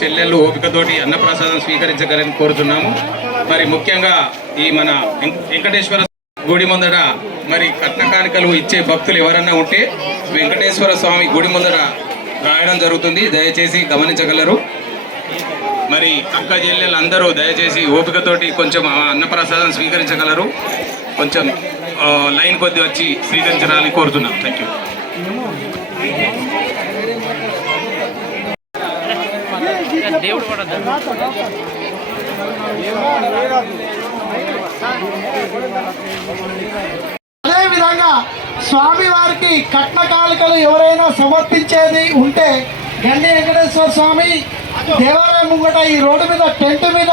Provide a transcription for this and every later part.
చెల్లెళ్ళు ఓపికతోటి అన్నప్రసాదం స్వీకరించగలని కోరుతున్నాము. మరి ముఖ్యంగా ఈ మన వెంకటేశ్వర గుడి ముందర మరి కట్నకానికలు ఇచ్చే భక్తులు ఎవరన్నా ఉంటే వెంకటేశ్వర స్వామి గుడి ముందర రాయడం జరుగుతుంది. దయచేసి గమనించగలరు. మరి అక్క చెల్లెలు అందరూ దయచేసి ఓపికతోటి కొంచెం అన్నప్రసాదం స్వీకరించగలరు. కొంచెం లైన్ కొద్ది వచ్చి స్వీకరించాలని కోరుతున్నాం. థ్యాంక్ యూ దేవుడు కూడా అదే విధంగా స్వామి వారికి కట్న ఎవరైనా సమర్పించేది ఉంటే గండి వెంకటేశ్వర స్వామి దేవాలయం ముంగట ఈ రోడ్డు మీద టెంట్ మీద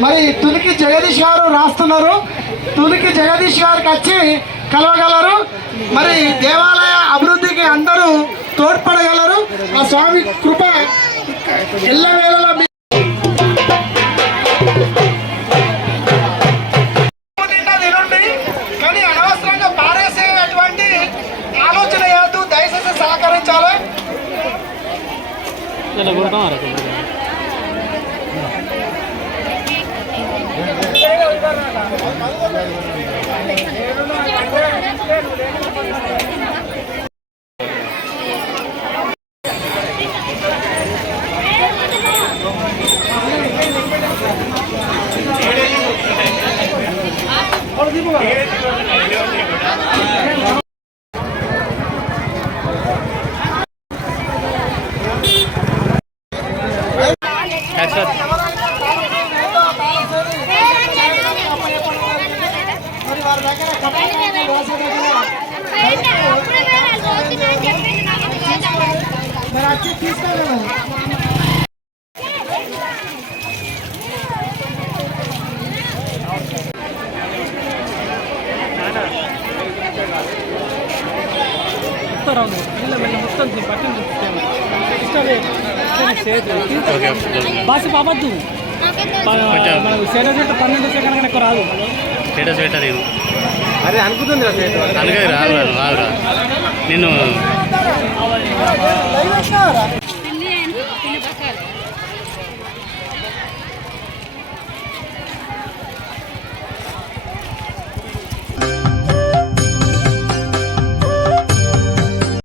మరి తునికి జగదీష్ గారు రాస్తున్నారు. తునికి జగదీష్ గారికి వచ్చి కలవగలరు. మరి దేవాలయ అభివృద్ధికి అందరూ తోడ్పడగలరు. ఆ స్వామి కృప ఎల్లవేళలా మీ- నిండా తినండి కానీ అనవసరంగా పారేసేటువంటి ఆలోచన చేయొద్దు దయచేసి సహకరించాలి. Yeah. బాసి పాపద్దు మనకు స్టేటస్ పెట్టి పన్నెండు సెకండ్ ఎక్కువ రాదు. స్టేటస్ పెట్టా నేను అరే అనుకుంటుంది అందుకే రాదు రాదు రాదు రాదు